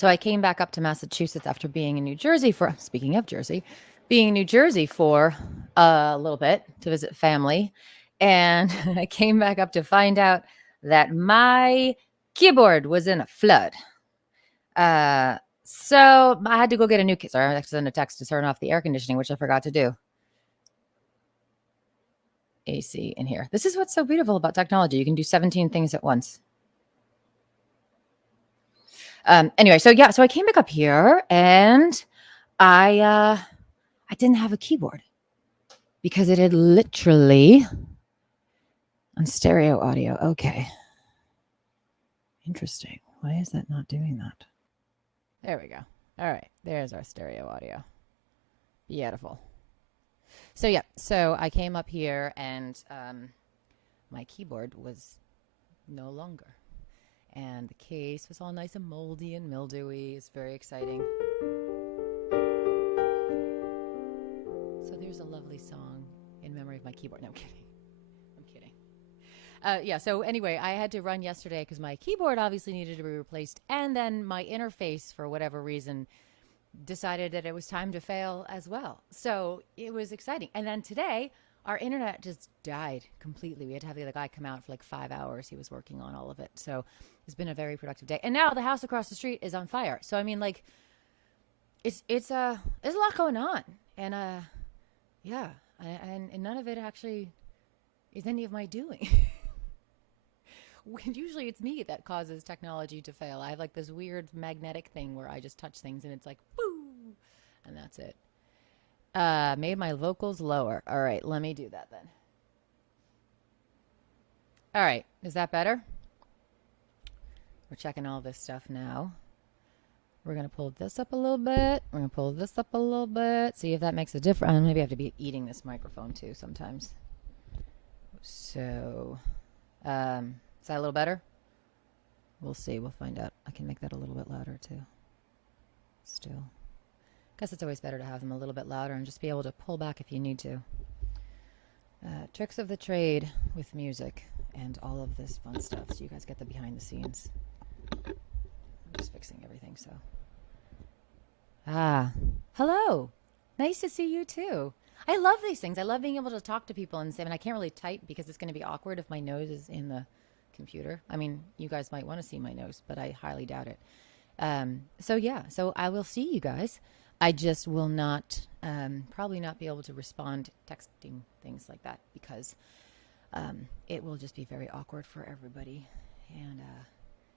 So I came back up to Massachusetts after being in New Jersey for, speaking of Jersey, being in New Jersey for a little bit to visit family. And I came back up to find out that my keyboard was in a flood. So I had to go get a new keyboard. Sorry, I sent a text to turn off the air conditioning, which I forgot to do. AC in here. This is what's so beautiful about technology. You can do 17 things at once. Anyway, so I came back up here and I didn't have a keyboard because it had literally on stereo audio. Okay. Interesting. Why is that not doing that? There we go. All right. There's our stereo audio. Beautiful. So I came up here and my keyboard was no longer. And the case was all nice and moldy and mildewy. It's very exciting. So there's a lovely song in memory of my keyboard. No, I'm kidding. So anyway, I had to run yesterday because my keyboard obviously needed to be replaced. And then my interface, for whatever reason, decided that it was time to fail as well. So it was exciting. And then today, our internet just died completely. We had to have the other guy come out for like 5 hours. He was working on all of it. So it's been a very productive day. And now the house across the street is on fire. So I mean, like, there's a lot going on. And and none of it actually is any of my doing. Usually it's me that causes technology to fail. I have like this weird magnetic thing where I just touch things and it's like, boo, and that's it. Made my vocals lower. All right, let me do that then. All right, is that better? We're checking all this stuff now. We're going to pull this up a little bit. We're going to pull this up a little bit. See if that makes a difference. Maybe I have to be eating this microphone too sometimes. So, is that a little better? We'll see. We'll find out. I can make that a little bit louder too. Still. Guess it's always better to have them a little bit louder and just be able to pull back if you need to. Tricks of the trade with music and all of this fun stuff. So you guys get the behind the scenes. I'm just fixing everything, so. Hello. Nice to see you too. I love these things. I love being able to talk to people and say, I can't really type because it's going to be awkward if my nose is in the computer. I mean, you guys might want to see my nose, but I highly doubt it. So I will see you guys. I just will not, probably not be able to respond texting things like that because it will just be very awkward for everybody. And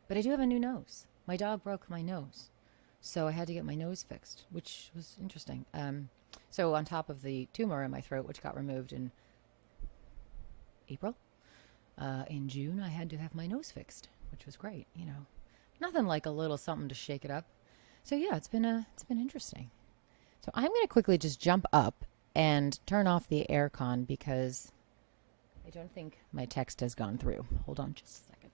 but I do have a new nose. My dog broke my nose, so I had to get my nose fixed, which was interesting. So on top of the tumor in my throat, which got removed in April, in June I had to have my nose fixed, which was great. You know, nothing like a little something to shake it up. So yeah, it's been interesting. So I'm going to quickly just jump up and turn off the aircon because I don't think my text has gone through. Hold on just a second.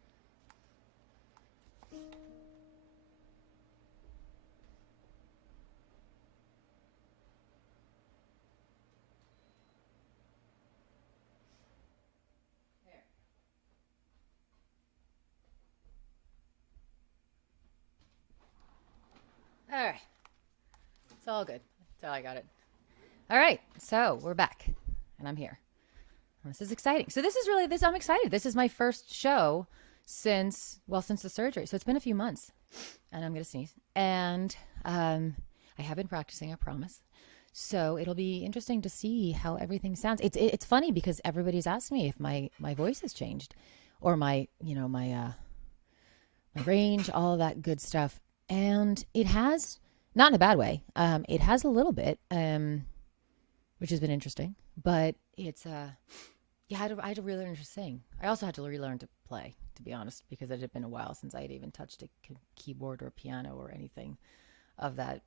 All right. It's all good. That's all I got it. All right. So we're back and I'm here. This is exciting. So this is really this. I'm excited. This is my first show since the surgery. So it's been a few months and I'm going to sneeze. And I have been practicing, I promise. So it'll be interesting to see how everything sounds. It's funny because everybody's asked me if my voice has changed or my range, all of that good stuff. And it has, not in a bad way. It has a little bit, which has been interesting. But it's, I had to relearn to sing. I also had to relearn to play, to be honest, because it had been a while since I had even touched a keyboard or piano or anything of that,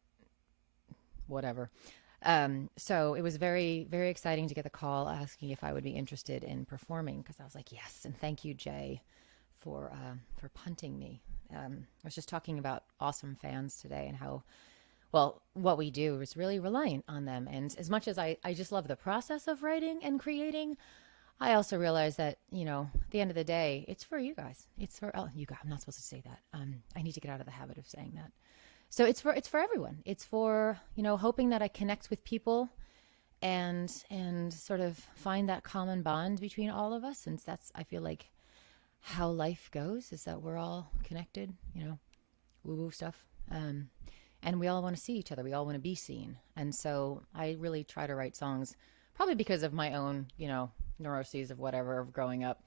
whatever. So it was very, very exciting to get the call asking if I would be interested in performing because I was like, yes. And thank you, Jay, for punting me. I was just talking about awesome fans today and how, well, what we do is really reliant on them. And as much as I just love the process of writing and creating, I also realize that, at the end of the day, it's for you guys. It's for you guys. I'm not supposed to say that. I need to get out of the habit of saying that. So it's for everyone. It's for, hoping that I connect with people and sort of find that common bond between all of us, since that's, I feel like, how life goes, is that we're all connected, woo-woo stuff. And we all want to see each other. We all want to be seen. And so I really try to write songs, probably because of my own, neuroses of whatever, of growing up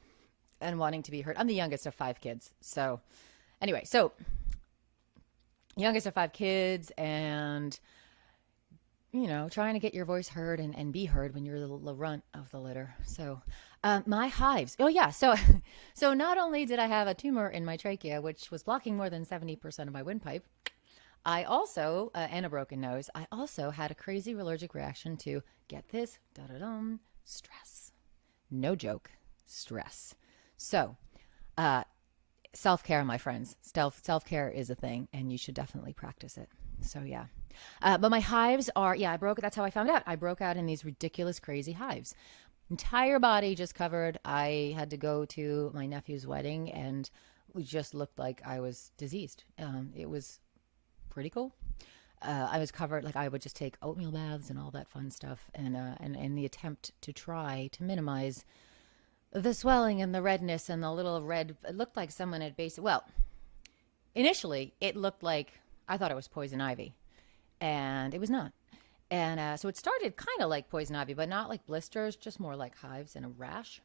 and wanting to be heard. I'm the youngest of 5 kids. So anyway, youngest of 5 kids, and, trying to get your voice heard and be heard when you're the runt of the litter. So my hives. Oh, yeah. So not only did I have a tumor in my trachea, which was blocking more than 70% of my windpipe, I also, and a broken nose, I also had a crazy allergic reaction to, get this, stress. No joke, stress. So, self-care, my friends. Self-care is a thing, and you should definitely practice it. So, yeah. But my hives are, that's how I found out. I broke out in these ridiculous, crazy hives. Entire body just covered. I had to go to my nephew's wedding, and we just looked like I was diseased. It was pretty cool. I was covered, like I would just take oatmeal baths and all that fun stuff, and in the attempt to try to minimize the swelling and the redness and the little red. It looked like someone had initially it looked like, I thought it was poison ivy, and it was not. And so it started kind of like poison ivy, but not like blisters, just more like hives and a rash.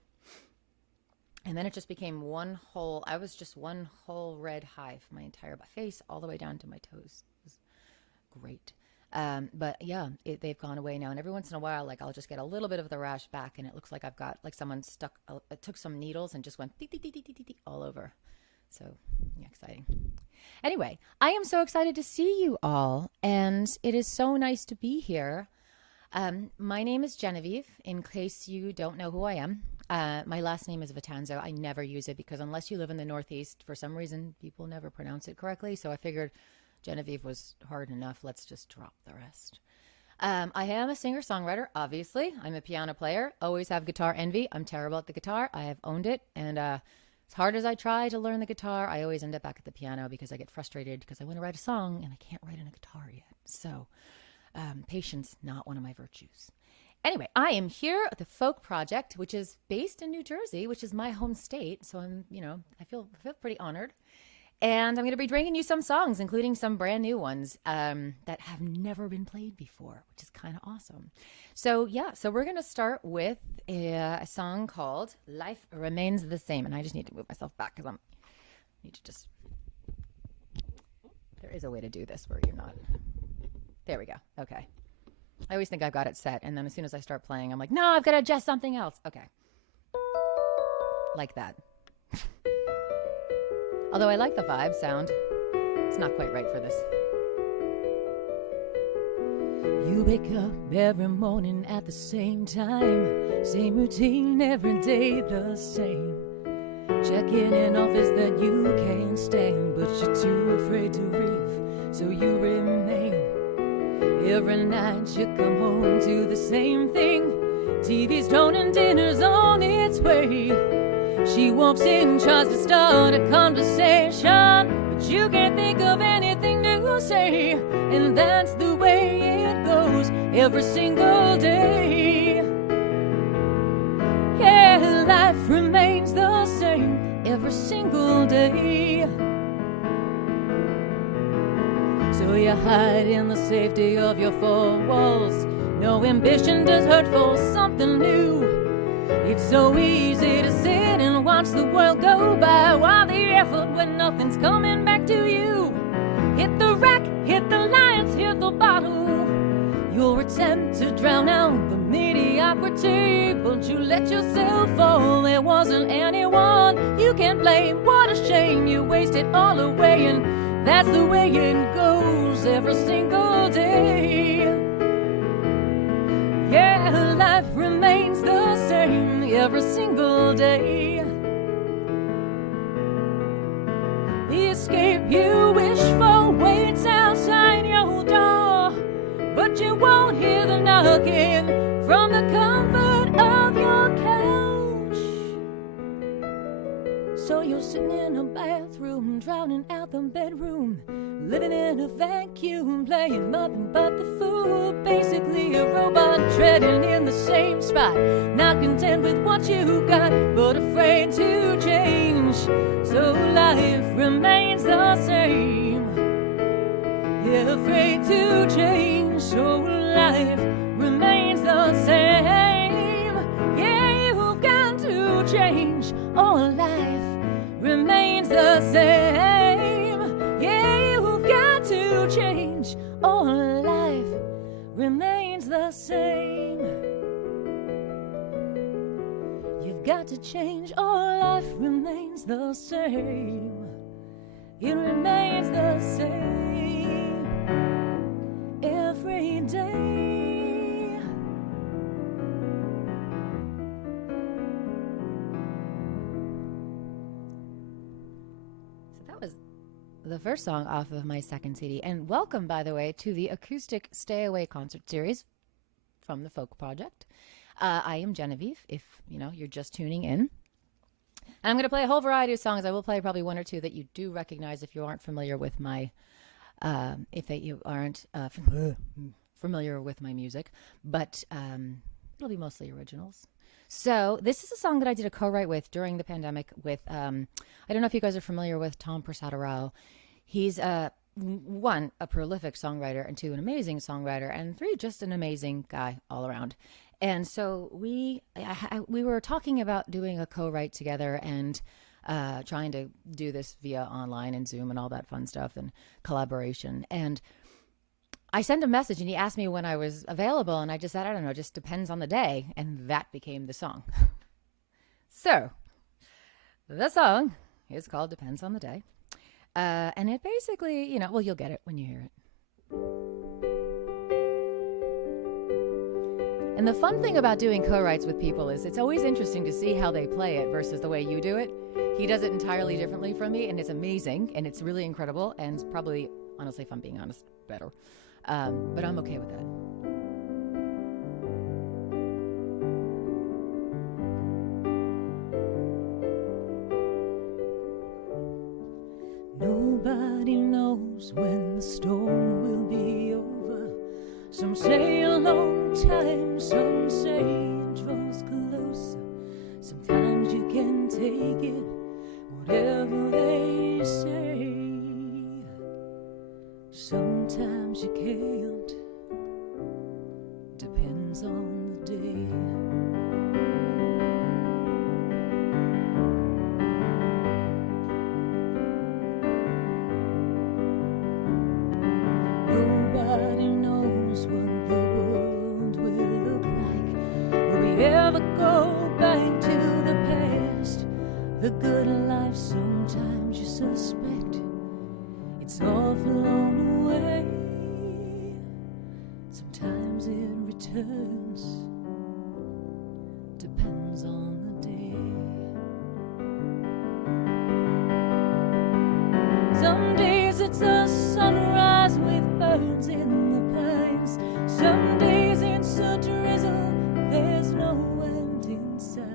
And then it just became one whole red hive, my entire face, all the way down to my toes. It was great. But yeah, they've gone away now. And every once in a while, like I'll just get a little bit of the rash back, and it looks like I've got, like someone took some needles and just went all over. So yeah, exciting. Anyway, I am so excited to see you all, and it is so nice to be here. My name is Genevieve, in case you don't know who I am. My last name is Vitanzo. I never use it because unless you live in the Northeast, for some reason, people never pronounce it correctly. So I figured Genevieve was hard enough. Let's just drop the rest. I am a singer-songwriter, obviously. I'm a piano player. Always have guitar envy. I'm terrible at the guitar. I have owned it. And as hard as I try to learn the guitar, I always end up back at the piano because I get frustrated because I want to write a song and I can't write on a guitar yet. So patience, not one of my virtues. Anyway, I am here at the Folk Project, which is based in New Jersey, which is my home state. So I'm, I feel pretty honored. And I'm going to be bringing you some songs, including some brand new ones that have never been played before, which is kind of awesome. So yeah, so we're going to start with a song called Life Remains the Same. And I just need to move myself back because there is a way to do this where you're not. There we go. Okay. I always think I've got it set, and then as soon as I start playing, I'm like, no, I've got to adjust something else. Okay. Like that. Although I like the vibe sound, it's not quite right for this. You wake up every morning at the same time, same routine every day the same. Checking in office that you can't stand, but you're too afraid to leave, so you remain. Every night you come home to the same thing. TV's on and dinner's on its way. She walks in, tries to start a conversation, but you can't think of anything to say. And that's the way it goes every single day. Yeah, life remains the same every single day. So you hide in the safety of your 4 walls. No ambition does hurt for something new. It's so easy to sit and watch the world go by, while the effort when nothing's coming back to you. Hit the rack, hit the lights, hit the bottle. Your attempt to drown out the mediocrity, but you let yourself fall. There wasn't anyone you can blame. What a shame you wasted all away, and that's the way it goes every single day. Yeah, life remains the same every single day. The escape you wish for waits outside your door, but you won't hear the knocking from the comfort of your couch. So you're sitting in a bathroom, drowning out the bedroom, living in a vacuum, playing nothing but the fool. Basically a robot treading in the same spot, not content with what you've got, but afraid to change. So life remains the same. You're afraid to change, so life remains the same. Yeah, you've got to change, or life remains the same. Yeah, you've got to change, or life remains the same. You've got to change, or life remains the same. It remains the same every day. So that was the first song off of my second CD. And welcome, by the way, to the Acoustic Stayaway Concert Series from the Folk Project. I am Genevieve, if you're just tuning in. And I'm going to play a whole variety of songs. I will play probably one or two that you do recognize if you aren't familiar with my, familiar with my music. But it'll be mostly originals. So this is a song that I did a co-write with during the pandemic with, I don't know if you guys are familiar with Tom Prasad Rao. He's one, a prolific songwriter, and two, an amazing songwriter, and three, just an amazing guy all around. And so we were talking about doing a co-write together and trying to do this via online and Zoom and all that fun stuff and collaboration. And I sent a message and he asked me when I was available, and I just said, I don't know, just depends on the day. And that became the song. So the song is called Depends on the Day. And it basically, well, you'll get it when you hear it. And the fun thing about doing co-writes with people is it's always interesting to see how they play it versus the way you do it. He does it entirely differently from me, and it's amazing, and it's really incredible, and probably, honestly, if I'm being honest, better. But I'm okay with that. Nobody knows when the storm will be over. Some say a long time, some say it draws closer. Sometimes you can take it, whatever they say. Sometimes you can't, depends on the day. Nobody knows what the world will look like. Will we ever go back to the past? The good life sometimes you suspect it's all flown away. Sometimes it returns, depends on the day. Some days it's a sunrise with birds in the pines. Some days it's a drizzle, there's no end in sight.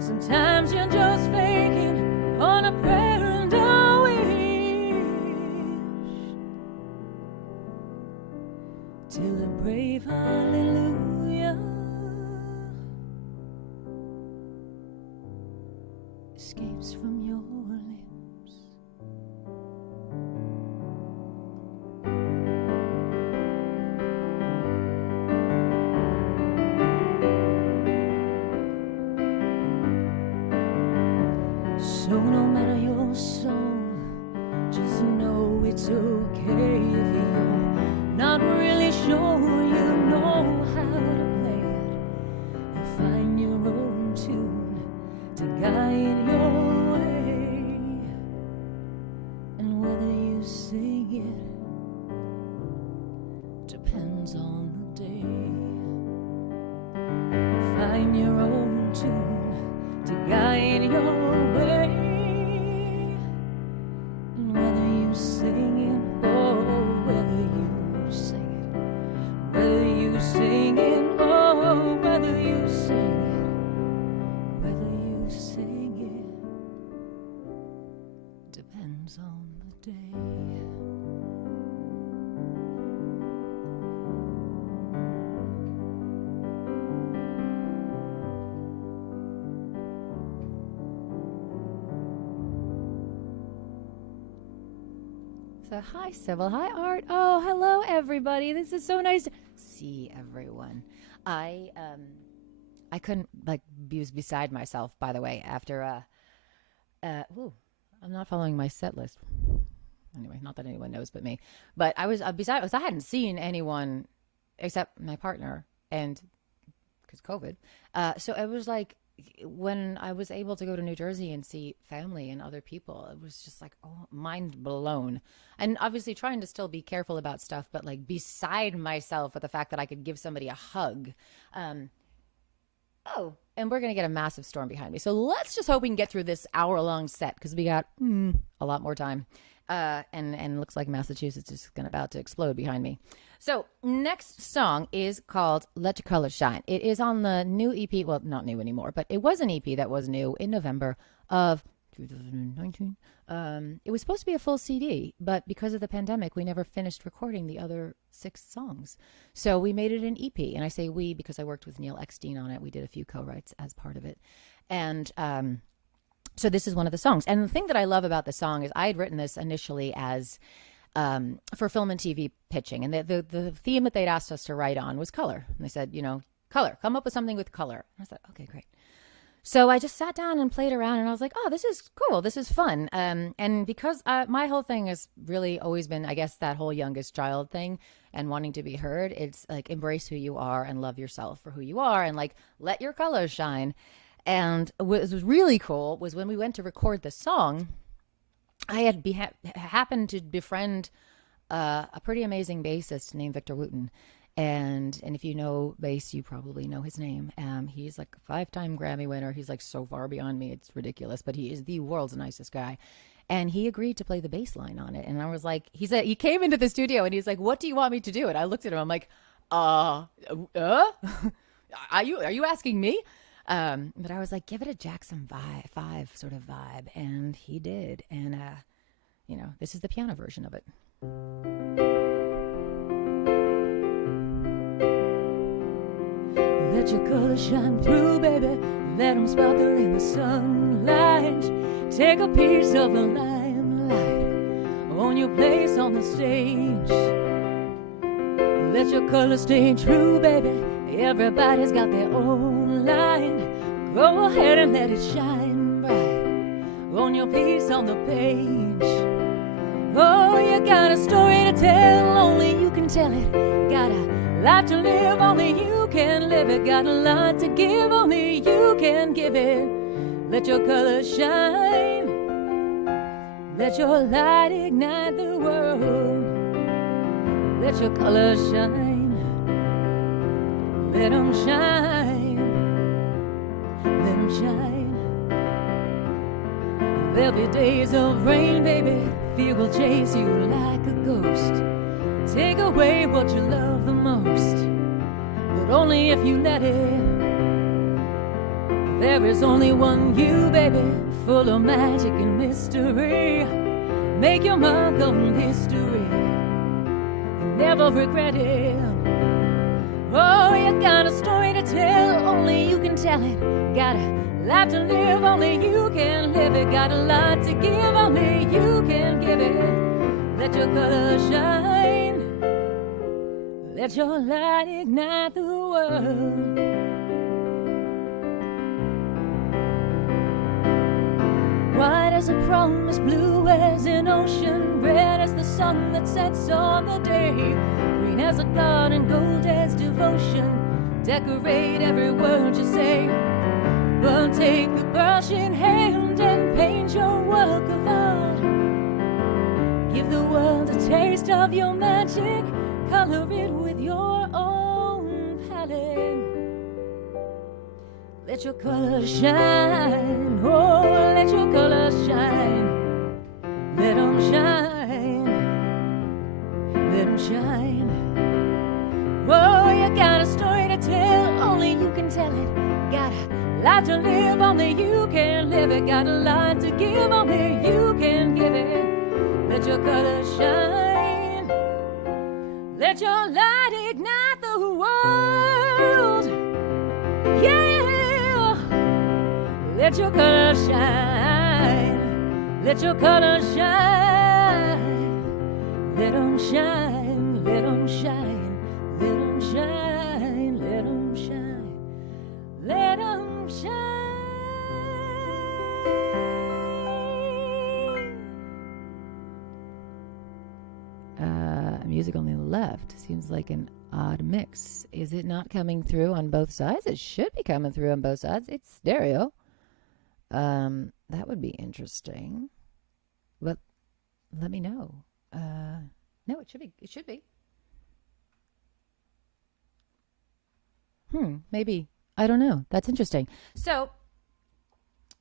Sometimes you're just faking on a prayer and a wish, till a brave hallelujah escapes from your lips. So no matter your song, just know it's okay if you're not really sure you know how to play it. And find your own tune to guide your way. And whether you sing it depends on the day. Find your own tune to guide your way. And whether you sing it or whether you sing it, whether you sing it or whether you sing it, So hi, Sybil. Hi, Art. Oh, hello, everybody. This is so nice to see everyone. I couldn't be beside myself. By the way, after I'm not following my set list. Anyway, not that anyone knows but me. But I was beside. I hadn't seen anyone except my partner, and because COVID. So it was like when I was able to go to New Jersey and see family and other people, it was just like, oh, mind blown. And obviously trying to still be careful about stuff, but like beside myself with the fact that I could give somebody a hug. Oh, and we're going to get a massive storm behind me. So let's just hope we can get through this hour-long set because we got a lot more time. And looks like Massachusetts is about to explode behind me. So next song is called Let Your Colors Shine. It is on the new EP. Well, not new anymore, but it was an EP that was new in November of 2019. It was supposed to be a full CD, but because of the pandemic, we never finished recording the other 6 songs. So we made it an EP. And I say we because I worked with Neil Eckstein on it. We did a few co-writes as part of it. And so this is one of the songs. And the thing that I love about the song is I had written this initially as for film and TV pitching. And the theme that they'd asked us to write on was color. And they said, color, come up with something with color. And I said, okay, great. So I just sat down and played around and I was like, oh, this is cool. This is fun. And because my whole thing has really always been, I guess, that whole youngest child thing and wanting to be heard. It's like embrace who you are and love yourself for who you are and like let your colors shine. And what was really cool was when we went to record the song, I had happened to befriend a pretty amazing bassist named Victor Wooten. And if you know bass, you probably know his name. He's like a 5-time Grammy winner. He's like so far beyond me. It's ridiculous, but he is the world's nicest guy. And he agreed to play the bass line on it. And I was like, he came into the studio and he's like, what do you want me to do? And I looked at him. I'm like, are you asking me? But I was like, give it a Jackson 5 sort of vibe. And he did. And, this is the piano version of it. Let your colors shine through, baby. Let them sparkle in the sunlight. Take a piece of the limelight. Own your place on the stage. Let your colors stay true, baby. Everybody's got their own line. Go ahead and let it shine bright. Own your piece on the page. Oh, you got a story to tell, only you can tell it. Got a life to live, only you can live it. Got a lot to give, only you can give it. Let your colors shine. Let your light ignite the world. Let your colors shine. Let them shine. Let them shine. There'll be days of rain, baby. Fear will chase you like a ghost. Take away what you love the most, but only if you let it. There is only one you, baby, full of magic and mystery. Make your mark on history and never regret it. Oh, you got a story to tell, only you can tell it. Got a life to live, only you can live it. Got a lot to give, only you can give it. Let your colors shine. Let your light ignite the world. White as a promise, blue as an ocean, red as the sun that sets on the day, green as a garden, gold as devotion. Decorate every word you say, but take a brush in hand and paint your work of art. Give the world a taste of your magic, color it with your own palette. Let your colors shine, oh, let your colors shine. Let them shine, let them shine. Oh, you got a story to tell, only you can tell it. Got a life to live, only you can live it. Got a lot to give, only you can give it. Let your colors shine. Let your light ignite the world. Yeah. Let your colors shine. Let your colors shine. Let 'em shine, let 'em shine, let 'em shine, let 'em shine, let 'em shine. Music on the left seems like an odd mix. Is it not coming through on both sides? It should be coming through on both sides. It's stereo. That would be interesting. But let me know. No, it should be. It should be. Maybe. I don't know. That's interesting. So,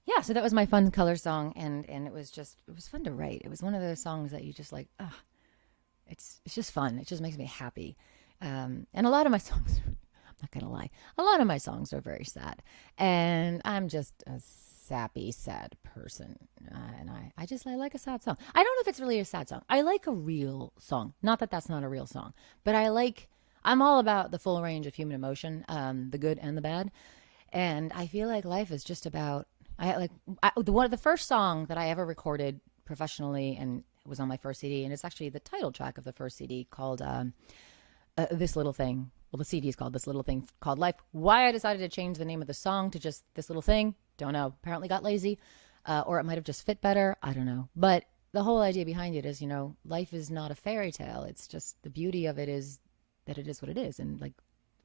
yeah, so that was my fun color song, and it was fun to write. It was one of those songs that you just like, it's just fun. It just makes me happy. And a lot of my songs, I'm not going to lie, a lot of my songs are very sad. And I'm just a sappy, sad person. And I like a sad song. I don't know if it's really a sad song. I like a real song. Not that that's not a real song. But I'm all about the full range of human emotion, the good and the bad. And I feel like life is just about, the first song that I ever recorded professionally and was on my first CD, and it's actually the title track of the first CD called This Little Thing. Well, the CD is called This Little Thing Called Life. Why I decided to change the name of the song to just This Little Thing, don't know. Apparently got lazy, or it might have just fit better. I don't know. But the whole idea behind it is, life is not a fairy tale. It's just the beauty of it is that it is what it is. And like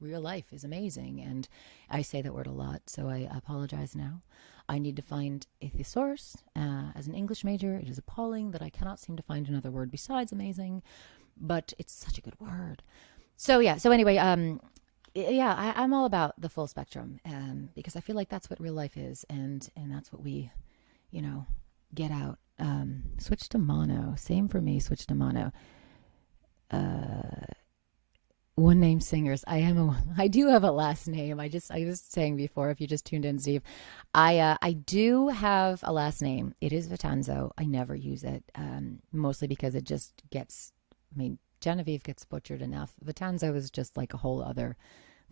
real life is amazing. And I say that word a lot, so I apologize now. I need to find a thesaurus. As an English major, it is appalling that I cannot seem to find another word besides amazing, but it's such a good word. So anyway, I'm all about the full spectrum, because I feel like that's what real life is, and that's what we, get out. Switch to mono. Same for me, switch to mono. One name singers. I do have a last name. I was saying before, if you just tuned in, Steve, I do have a last name. It is Vitanzo. I never use it, mostly because it just gets, Genevieve gets butchered enough. Vitanzo is just like a whole other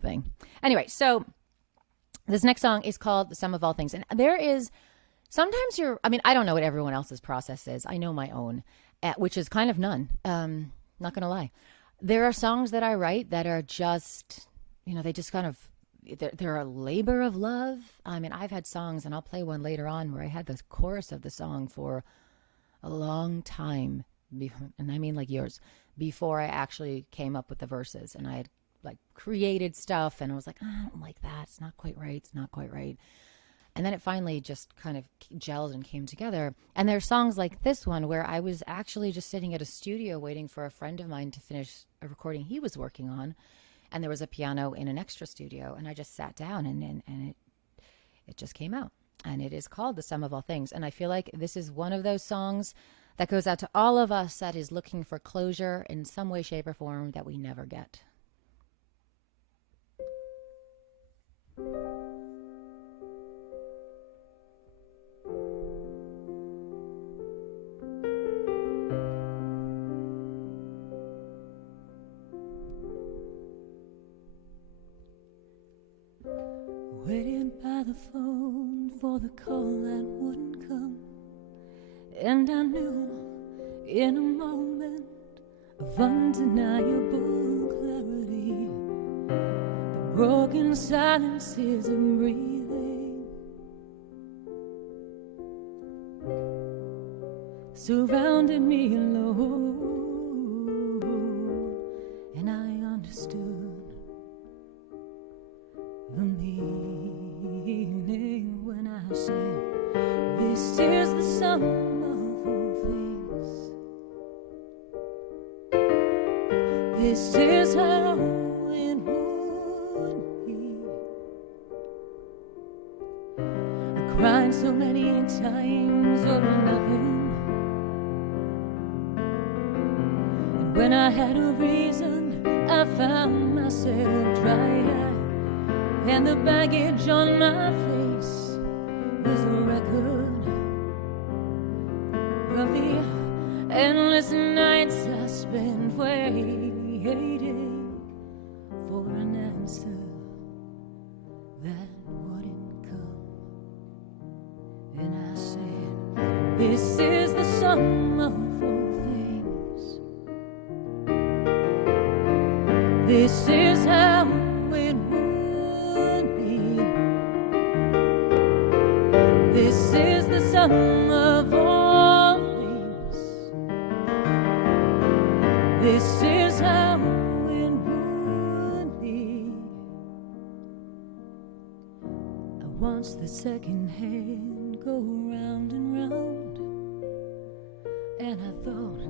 thing. Anyway, so this next song is called The Sum of All Things. And there is, sometimes I don't know what everyone else's process is. I know my own, which is kind of none. Not going to lie. There are songs that I write that are just, they just kind of, they're a labor of love. I've had songs, and I'll play one later on, where I had the chorus of the song for a long time, and I mean like years, before I actually came up with the verses. And I had like created stuff, and I was like, I don't like that. It's not quite right. It's not quite right. And then it finally just kind of gelled and came together. And there are songs like this one where I was actually just sitting at a studio waiting for a friend of mine to finish a recording he was working on. And there was a piano in an extra studio. And I just sat down, and it just came out. And it is called The Sum of All Things. And I feel like this is one of those songs that goes out to all of us that is looking for closure in some way, shape, or form that we never get. Waiting by the phone for the call that wouldn't come. And I knew in a moment of undeniable clarity, the broken silences of breathing surrounded me alone. And I understood the meaning when I said, this is the sum of all things. This is how it would be. I cried so many times over nothing, and when I had a reason, I found myself dry-eyed. And the baggage on my face was a record of the endless nights I spent waiting for an answer that wouldn't come. And I said, this is the sum of all things. sum of all things. This is how it would be. I watched the second hand go round and round, and I thought,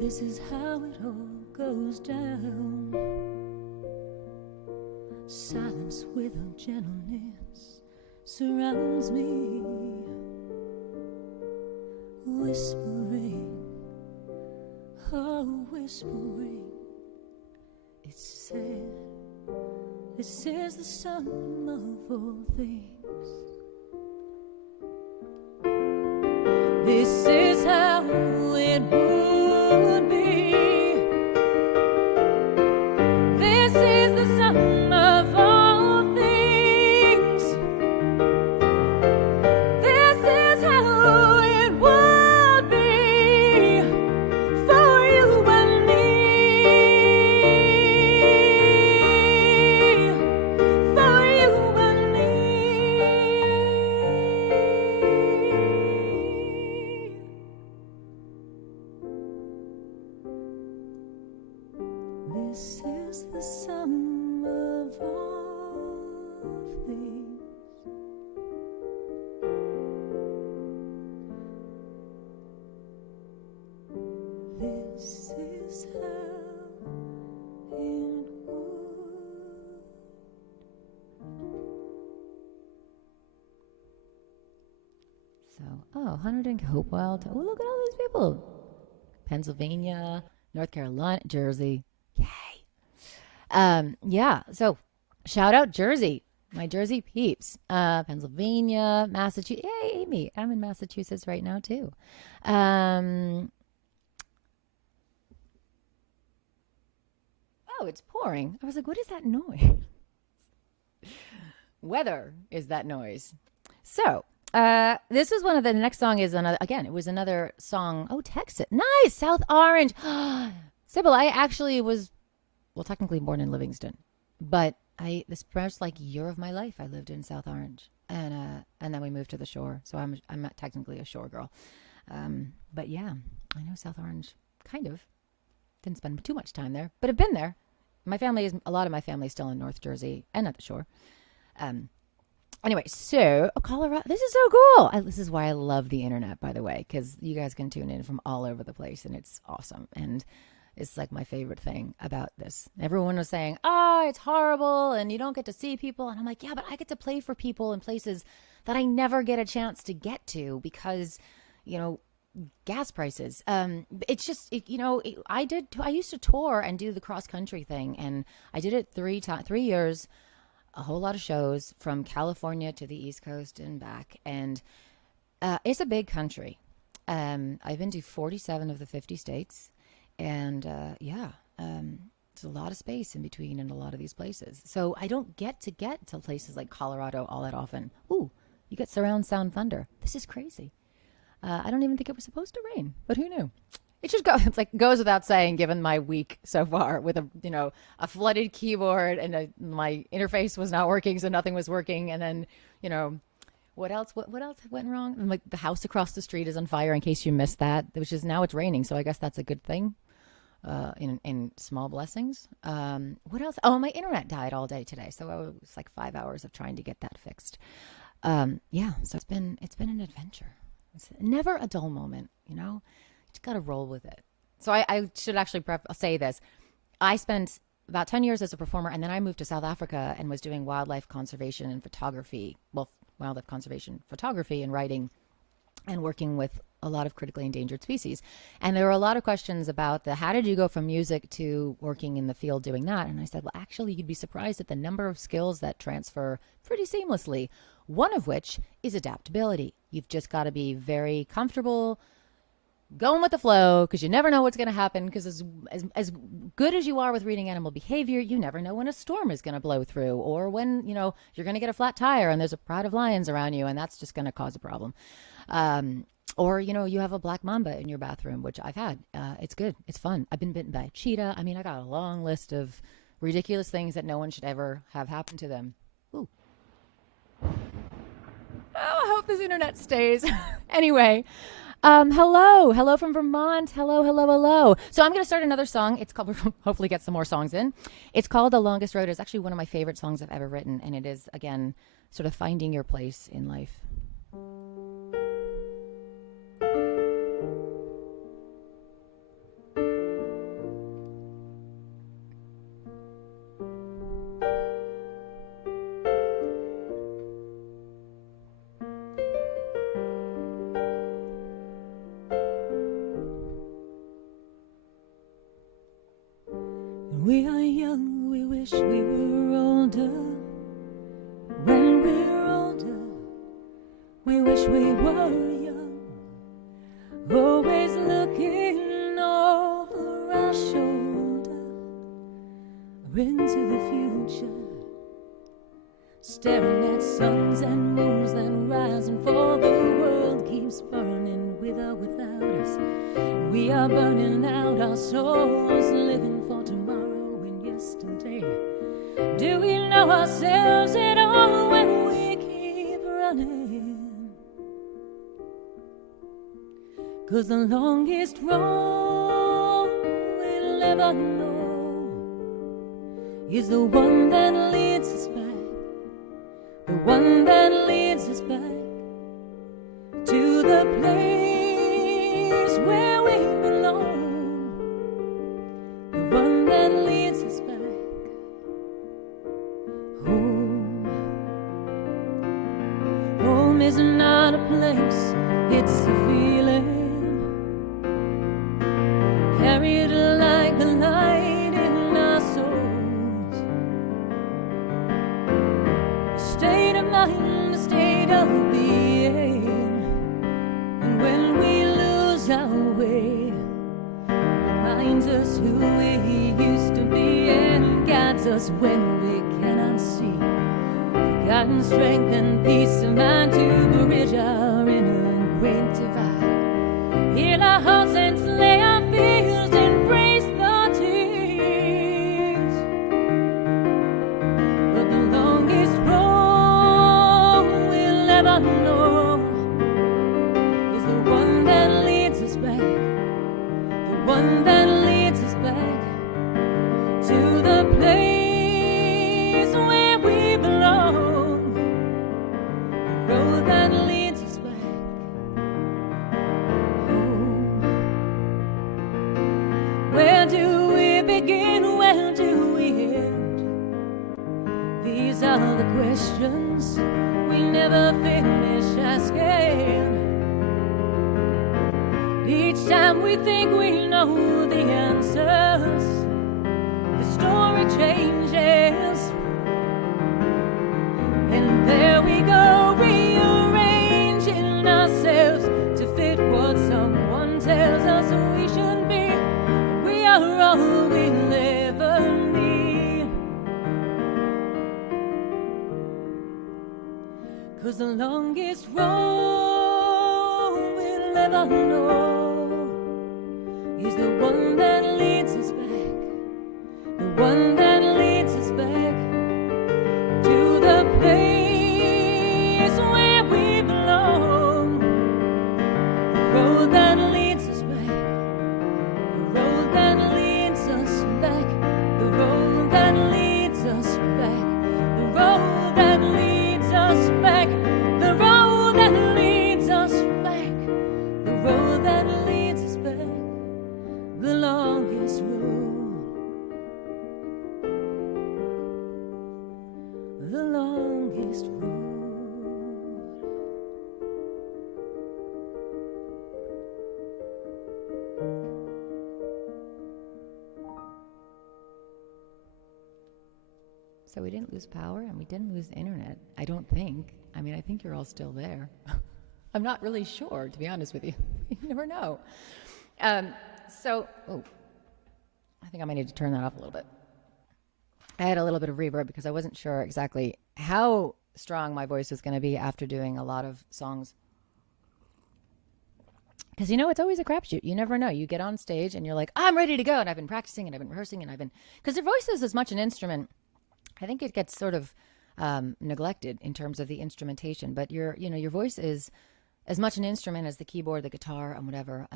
this is how it all goes down. Silence without gentleness surrounds me, whispering, oh, whispering. It's said, this is the sum of all things. This is how it would be. This is the sum of all things. This is how it would be for you and me. For you and me. This is the sum of all things. This is how it would. So, Hunter and Hopewell. Oh, look at all these people. Pennsylvania, North Carolina, Jersey. Yay. Yeah. So shout out Jersey, my Jersey peeps. Pennsylvania, Massachusetts. Yay, Amy. I'm in Massachusetts right now too. Oh, it's pouring. I was like, what is that noise? Weather is that noise. So, this is one of the next song is another, again, it was another song. Oh, Texas. Nice. South Orange. Sybil, I actually was, well, technically born in Livingston, but this first like year of my life, I lived in South Orange, and then we moved to the shore. So I'm not technically a shore girl. But yeah, I know South Orange kind of. Didn't spend too much time there, but I've been there. A lot of my family is still in North Jersey and at the shore. Anyway, so Colorado, this is so cool. This is why I love the internet, by the way, because you guys can tune in from all over the place, and it's awesome. And it's like my favorite thing about this. Everyone was saying, oh, it's horrible, and you don't get to see people. And I'm like, yeah, but I get to play for people in places that I never get a chance to get to because, gas prices. It's just, I used to tour and do the cross country thing, and I did it 3 years. A whole lot of shows from California to the East Coast and back. And it's a big country. I've been to 47 of the 50 states. And there's a lot of space in between in a lot of these places. So I don't get to places like Colorado all that often. Ooh, you get surround sound thunder. This is crazy. I don't even think it was supposed to rain, but who knew? It just goes without saying, given my week so far with a flooded keyboard and my interface was not working, so nothing was working. And then, what else went wrong? And like the house across the street is on fire in case you missed that, which is now it's raining. So I guess that's a good thing, in small blessings. What else? Oh, my internet died all day today. So it was like 5 hours of trying to get that fixed. So it's been an adventure. It's never a dull moment, Just got to roll with it. So I should actually say this. I spent about 10 years as a performer, and then I moved to South Africa and was doing wildlife conservation and photography. Well, wildlife conservation, photography, and writing, and working with a lot of critically endangered species. And there were a lot of questions about how did you go from music to working in the field doing that? And I said, well, actually, you'd be surprised at the number of skills that transfer pretty seamlessly. One of which is adaptability. You've just got to be very comfortable going with the flow, because you never know what's going to happen, because as good as you are with reading animal behavior, you never know when a storm is going to blow through, or when you're going to get a flat tire and there's a pride of lions around you, and that's just going to cause a problem. Or you have a black mamba in your bathroom, which I've had. It's good, it's fun. I've been bitten by a cheetah. I mean, I got a long list of ridiculous things that no one should ever have happen to them. Ooh. Oh, I hope this internet stays. Anyway, hello from Vermont. Hello. So I'm going to start another song. It's called, hopefully get some more songs in. It's called The Longest Road. It's actually one of my favorite songs I've ever written. And it is, again, sort of finding your place in life. We are young, we wish we were older. When we're older, we wish we were young. Always looking over our shoulder, or into the future, staring at suns and moons that rise and fall. The world keeps burning with or without us. We are burning out our souls, living for tomorrow. Do we know ourselves at all when we keep running? 'Cause the longest road we'll ever know is the one that leads us back, the one that leads us back to the place where we belong, the one that leads us back. Home is not a place, it's a feeling, carried like the light in our souls. A state of mind, a state of being, and when we lose our way, reminds us who we used to be and guides us when we cannot see. Forgotten strength and peace of mind to bridge our inner great divide. Heal our hearts and slay our fears, embrace the tears. But the longest road we'll ever know is the one that leads us back, the one that leads us back to the place where we belong. Road that leads us back home. Where do we begin? Where do we end? These are the questions we never finish asking. Each time we think we know the answers, the story changes. And there we go, rearranging ourselves to fit what someone tells us we should be. We are all we'll ever need. 'Cause the longest road we'll ever know is the one that leads us back, the one that leads us back to the place where we belong. The road that leads us back, the road that leads us back, the road that leads us back, the road that leads us back, the road that leads us back, the road that leads us back, the longest road, the longest road. So we didn't lose power and we didn't lose internet, I don't think. I mean, I think you're all still there. I'm not really sure, to be honest with you. You never know. I think I might need to turn that off a little bit. I had a little bit of reverb because I wasn't sure exactly how strong my voice was going to be after doing a lot of songs. Because, you know, it's always a crapshoot. You never know. You get on stage and you're like, I'm ready to go. And I've been practicing and I've been rehearsing and because your voice is as much an instrument. I think it gets sort of neglected in terms of the instrumentation. But your voice is as much an instrument as the keyboard, the guitar, and whatever.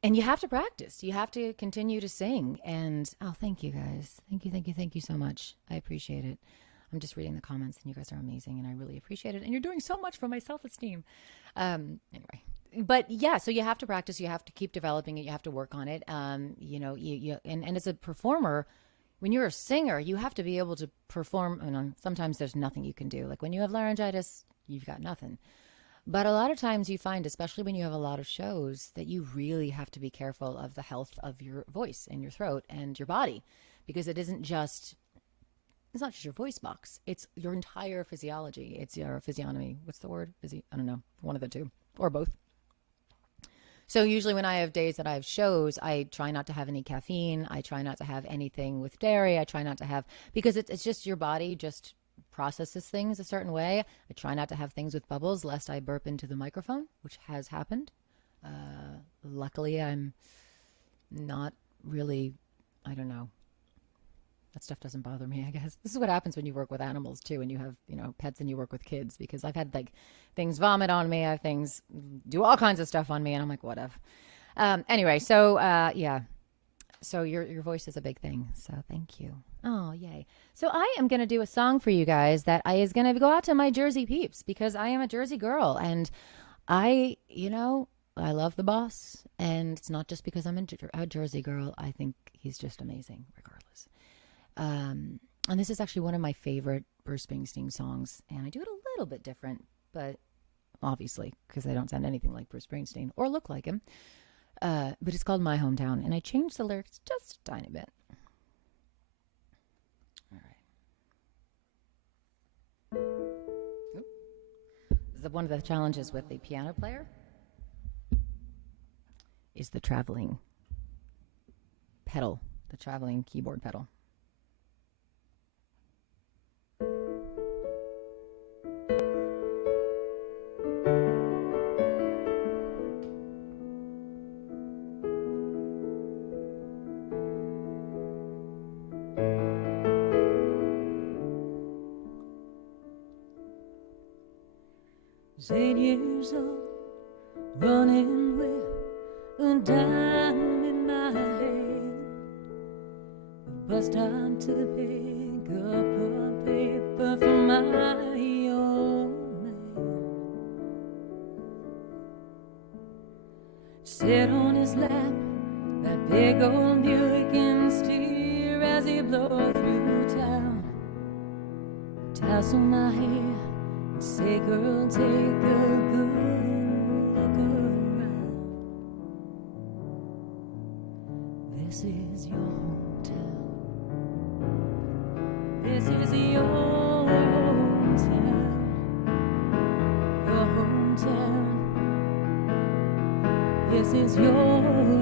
And you have to practice. You have to continue to sing. And thank you guys. Thank you so much. I appreciate it. I'm just reading the comments, and you guys are amazing, and I really appreciate it. And you're doing so much for my self-esteem. Anyway, but yeah, so you have to practice. You have to keep developing it. You have to work on it. And as a performer, when you're a singer, you have to be able to perform. Sometimes there's nothing you can do. Like when you have laryngitis, you've got nothing. But a lot of times you find, especially when you have a lot of shows, that you really have to be careful of the health of your voice and your throat and your body, because it's not just your voice box. It's your entire physiology. It's your physiognomy. What's the word? I don't know. One of the two or both. So usually when I have days that I have shows, I try not to have any caffeine. I try not to have anything with dairy. I try not to have, because it's just your body just processes things a certain way. I try not to have things with bubbles lest I burp into the microphone, which has happened. Luckily, I'm not really, I don't know. That stuff doesn't bother me, I guess. This is what happens when you work with animals too, and you have, pets, and you work with kids, because I've had things vomit on me. I have things do all kinds of stuff on me, and I'm like, whatever. Anyway, so yeah. So your voice is a big thing. So thank you. Oh, yay. So I am going to do a song for you guys that is going to go out to my Jersey peeps, because I am a Jersey girl, and I love the boss, and it's not just because I'm a Jersey girl. I think he's just amazing regardless. And this is actually one of my favorite Bruce Springsteen songs, and I do it a little bit different, but obviously because I don't sound anything like Bruce Springsteen or look like him. But it's called My Hometown, and I changed the lyrics just a tiny bit. All right. One of the challenges with the piano player is the traveling pedal, the traveling keyboard pedal. Was 8 years old, running with a dime in my hand. The bus stop to pick up a paper from my old man. Sit on his lap, that big old Buick, and steer as he blows through town. Tassel my hair, say, girl, take a good look around. This is your hometown. This is your hometown. Your hometown. This is your hometown.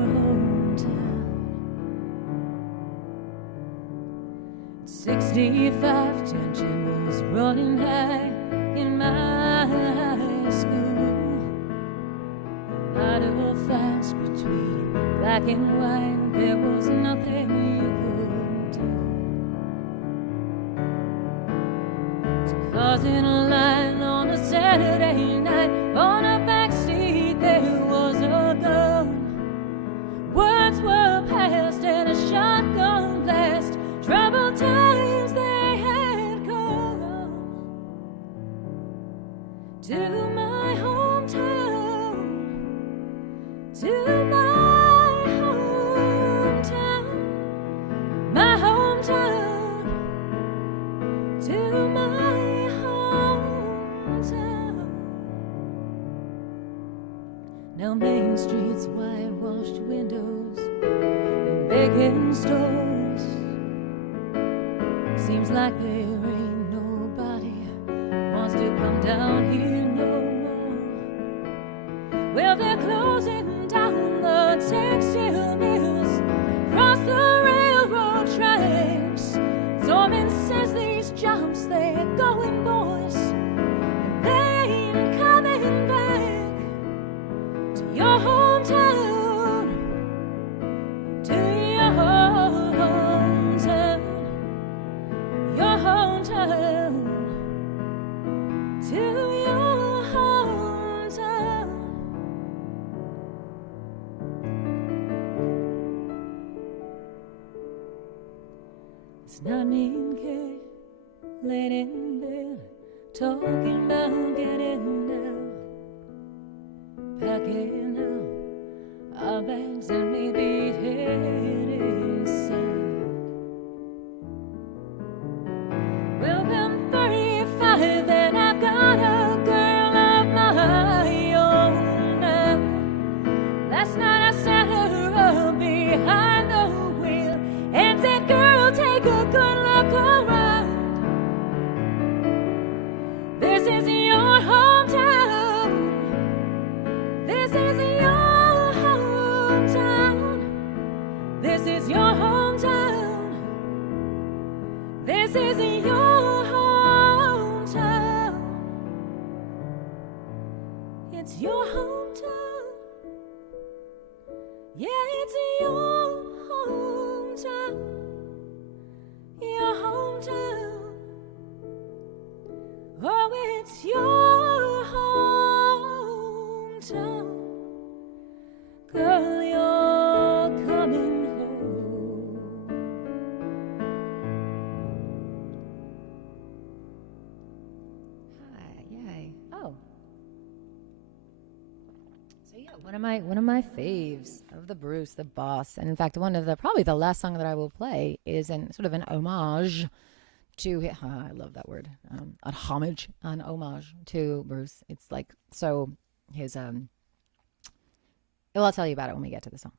65, tension was running high in my high school. Out of fights between black and white, there was nothing you could do. So causing a line on a Saturday night, on a backseat there was a gun. Words were passed and a shotgun blast. Troubled times they had come. To my hometown, to my hometown, my hometown, to my hometown. Now Main Street's whitewashed windows and vacant stores. Seems like there ain't nobody wants to come down here no more. Well, they're closing down the textile mills, across the railroad tracks. Zorman says these jobs, they're going, boys, and they ain't coming back to your hometown, to your hometown, your hometown. to your hometown. It's not me and Kate laid in bed talking about getting down, packing up our bags and maybe heading south. Well, I'm 35 and I've got a girl of my own now. Last night I sat her up behind the wheel and said, girl, take a good look around. This is your hometown. This is your hometown. This is your hometown. This is your hometown. It's your hometown. Yeah, it's your hometown. Your hometown. Oh, it's your hometown. Girl, you're coming home. Hi, yay. Oh. So yeah, one of my faves of the Bruce, the boss. And in fact, one of the probably the last song that I will play is an sort of an homage to I love that word. An homage, an homage to Bruce. It's like so his well, I'll tell you about it when we get to the song.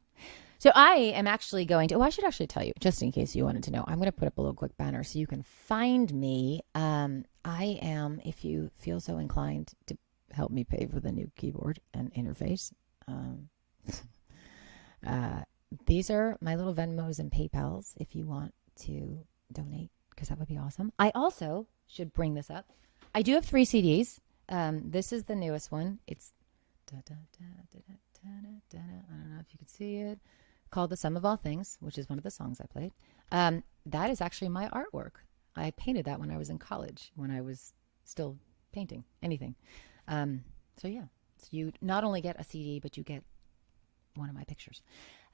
So I am actually going to, I should actually tell you, just in case you wanted to know, I'm going to put up a little quick banner so you can find me. I am, if you feel so inclined to help me pay for the new keyboard and interface, these are my little Venmos and PayPals if you want to donate, because that would be awesome. I also should bring this up. I do have 3 CDs. This is the newest one. It's I don't know if you can see it, called The Sum of All Things, which is one of the songs I played. That is actually my artwork. I painted that when I was in college, when I was still painting anything. So yeah, so you not only get a CD, but you get one of my pictures.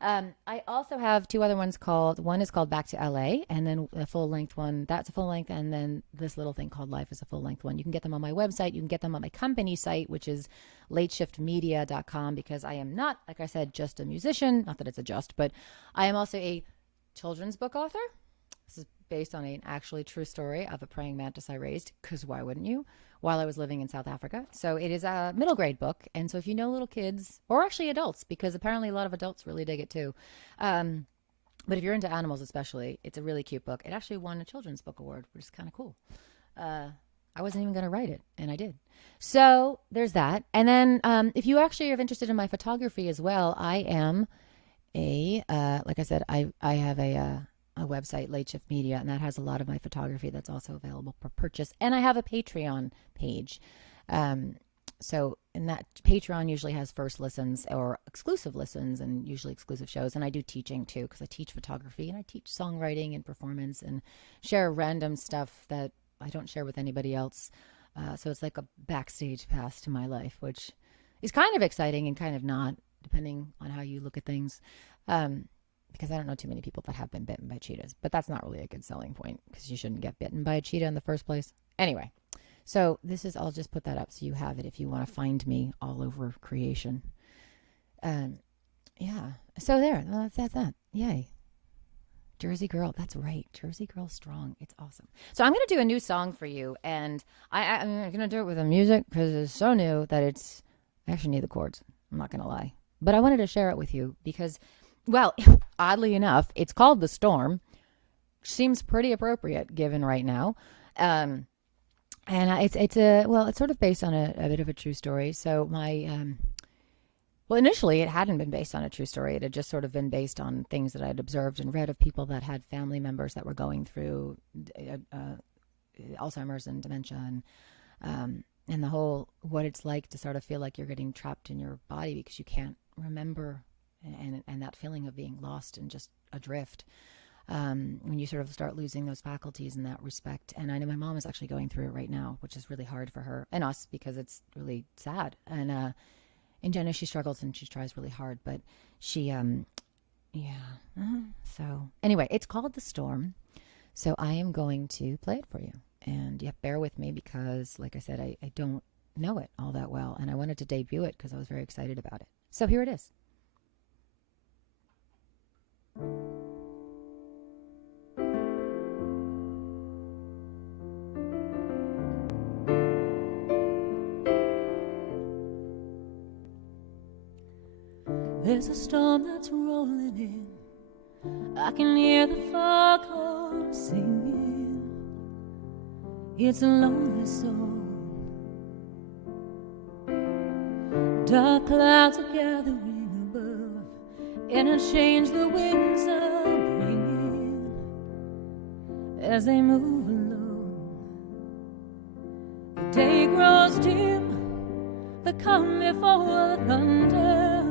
I also have 2 other ones one is called Back to LA, and then a full-length one, that's a full-length, and then this little thing called Life is a full-length one. You can get them on my website. You can get them on my company site, which is lateshiftmedia.com, because I am not, like I said, just a musician. Not that it's a just, but I am also a children's book author. This is based on an actually true story of a praying mantis I raised, because why wouldn't you, while I was living in South Africa. So it is a middle grade book. And so if you know little kids, or actually adults, because apparently a lot of adults really dig it too. But if you're into animals especially, it's a really cute book. It actually won a children's book award, which is kind of cool. I wasn't even going to write it, and I did. So there's that. And then if you actually are interested in my photography as well, I am like I said, I have a website, Late Shift Media, and that has a lot of my photography that's also available for purchase. And I have a Patreon page. So in that, Patreon usually has first listens or exclusive listens and usually exclusive shows. And I do teaching too, because I teach photography and I teach songwriting and performance and share random stuff that I don't share with anybody else. So it's like a backstage pass to my life, which is kind of exciting and kind of not, depending on how you look at things. Because I don't know too many people that have been bitten by cheetahs, but that's not really a good selling point, because you shouldn't get bitten by a cheetah in the first place. Anyway, so I'll just put that up so you have it if you want to find me all over creation. Yeah. So there, that's that. Yay. Jersey Girl. That's right. Jersey Girl strong. It's awesome. So I'm going to do a new song for you, and I'm going to do it with the music because it's so new that I actually need the chords. I'm not going to lie. But I wanted to share it with you because, well, oddly enough, it's called The Storm. Seems pretty appropriate given right now. And it's sort of based on a bit of a true story. So initially it hadn't been based on a true story. It had just sort of been based on things that I'd observed and read of people that had family members that were going through Alzheimer's and dementia and the whole, what it's like to sort of feel like you're getting trapped in your body because you can't remember and that feeling of being lost and just adrift. when you sort of start losing those faculties in that respect. And I know my mom is actually going through it right now, which is really hard for her and us because it's really sad. And Jenna, she struggles and she tries really hard, but she, So anyway, it's called The Storm. So I am going to play it for you. And you have to bear with me because, like I said, I don't know it all that well. And I wanted to debut it because I was very excited about it. So here it is. There's a storm that's rolling in. I can hear the foghorn singing. It's a lonely song. Dark clouds are gathering above, and a change the winds are bringing as they move along. The day grows dim, the calm before the thunder.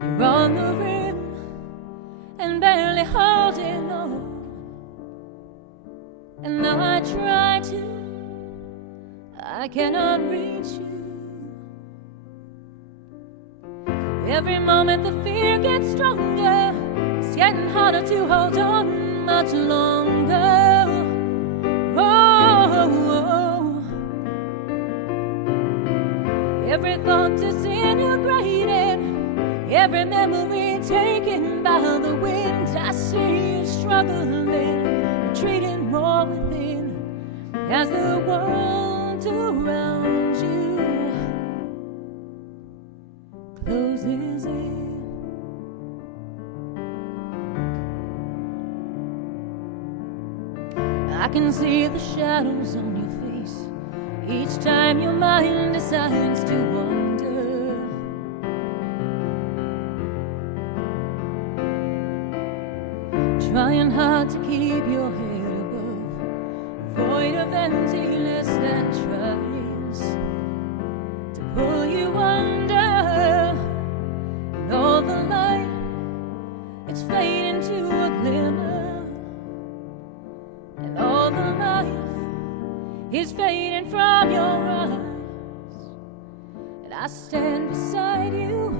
You're on the rim and barely holding on, and I try to, I cannot reach you. Every moment the fear gets stronger, it's getting harder to hold on much longer. Oh, every thought disintegrating, every memory taken by the wind. I see you struggling, retreating more within, as the world around you closes in. I can see the shadows on your face each time your mind decides to wander. Trying hard to keep your head above, void of emptiness that tries to pull you under. And all the light, it's fading to a glimmer, and all the life is fading from your eyes. And I stand beside you,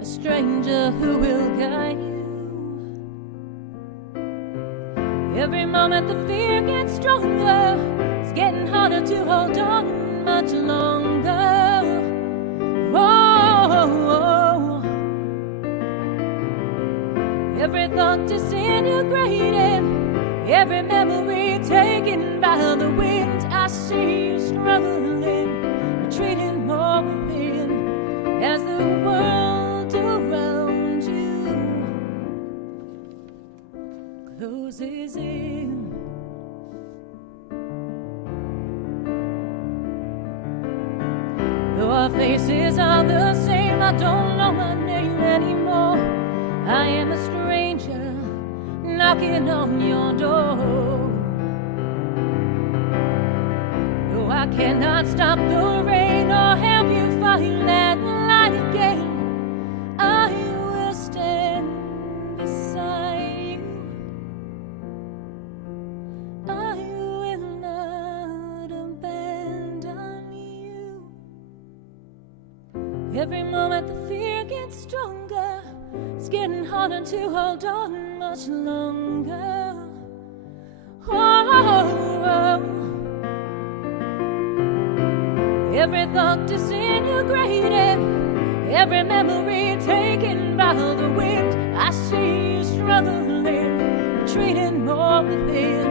a stranger who will guide you. Every moment the fear gets stronger, it's getting harder to hold on much longer. Oh, every thought disintegrating, every memory taken by the wind. I see you struggling, retreating more within, as the world around you closes in. Though our faces are the same, I don't know my name anymore. I am a stranger knocking on your door. Though I cannot stop the rain or help you find that light again, I will stand beside you. I will not abandon you. Every moment the fear gets stronger, it's getting harder to hold on much longer. Oh, every thought disintegrated, every memory taken by the wind. I see you struggling, retreating more within,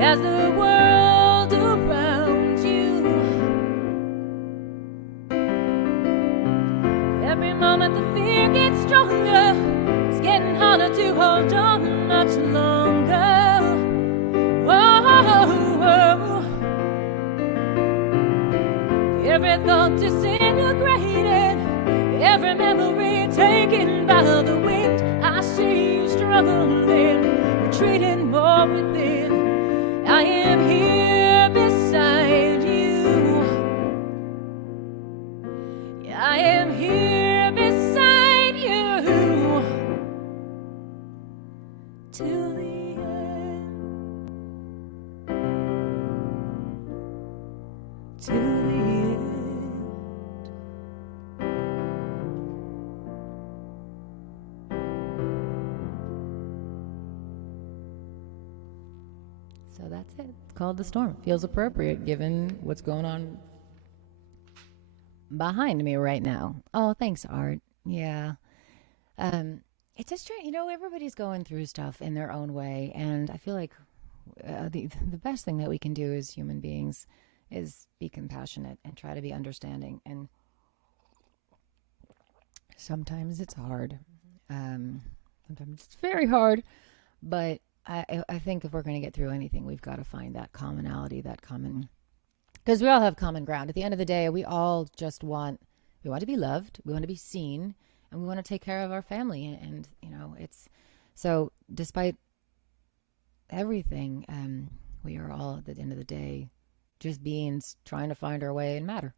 as the world around you. Every moment the fear gets stronger, it's getting harder to hold on much longer. Oh, every thought disintegrated, every memory taken by the wind. I see you struggling, retreating more within. I am here beside you. I am here beside you. till the end. So that's it. It's called The Storm. Feels appropriate given what's going on behind me right now. Oh, thanks, Art. Yeah. It's just strange. Everybody's going through stuff in their own way. And I feel like the best thing that we can do as human beings is be compassionate and try to be understanding. And sometimes it's hard. Sometimes it's very hard. But I think if we're going to get through anything, we've got to find that commonality, because we all have common ground. At the end of the day, we all just we want to be loved, we want to be seen, and we want to take care of our family. And it's so despite everything, we are all at the end of the day just beings trying to find our way and matter.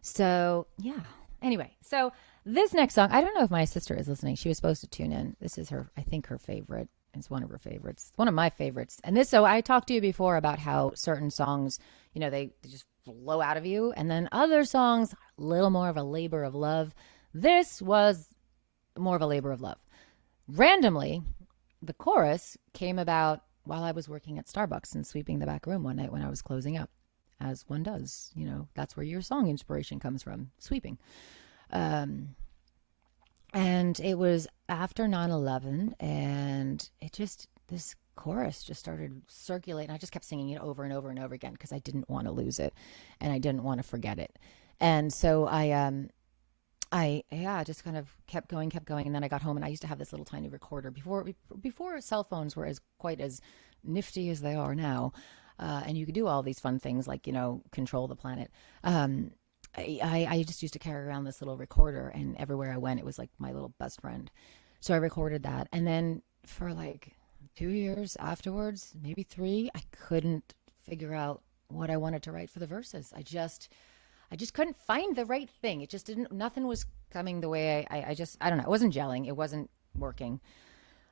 So yeah. Anyway, so this next song, I don't know if my sister is listening. She was supposed to tune in. This is her favorite. It's one of her favorites. One of my favorites. And so I talked to you before about how certain songs, they just flow out of you. And then other songs, a little more of a labor of love. This was more of a labor of love. Randomly, the chorus came about while I was working at Starbucks and sweeping the back room one night when I was closing up, as one does. That's where your song inspiration comes from, sweeping. And it was after 9/11, and this chorus just started circulating. I just kept singing it over and over and over again because I didn't want to lose it, and I didn't want to forget it. And so I just kind of kept going, and then I got home, and I used to have this little tiny recorder before cell phones were quite as nifty as they are now, and you could do all these fun things like control the planet. I just used to carry around this little recorder, and everywhere I went, it was like my little best friend. So I recorded that. And then for like 2 years afterwards, maybe 3, I couldn't figure out what I wanted to write for the verses. I just couldn't find the right thing. It just nothing was coming the way I don't know. It wasn't gelling. It wasn't working.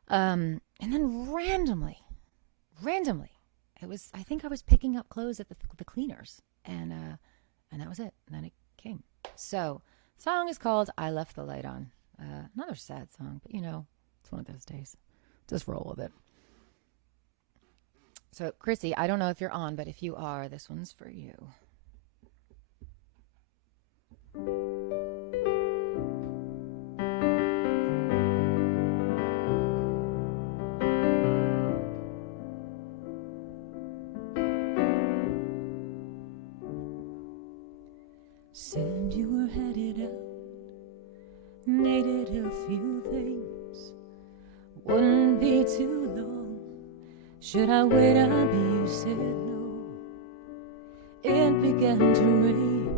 And then randomly, I think I was picking up clothes at the cleaners, and that was it. And then it came. So, song is called I Left the Light On. Another sad song, but it's one of those days. Just roll with it. So, Chrissy, I don't know if you're on, but if you are, this one's for you. Said you were headed out, needed a few things, wouldn't be too long. Should I wait up? You said no. It began to rain,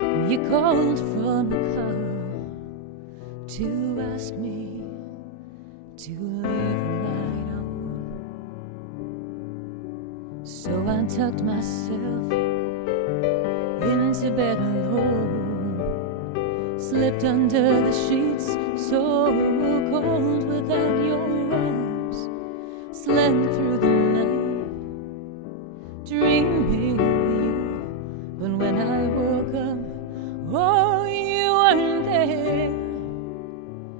and you called from the car to ask me to leave the light on. So I tucked myself into bed alone, slipped under the sheets, so cold without your arms, slept through the night, dreaming of you. But when I woke up, oh, you weren't there.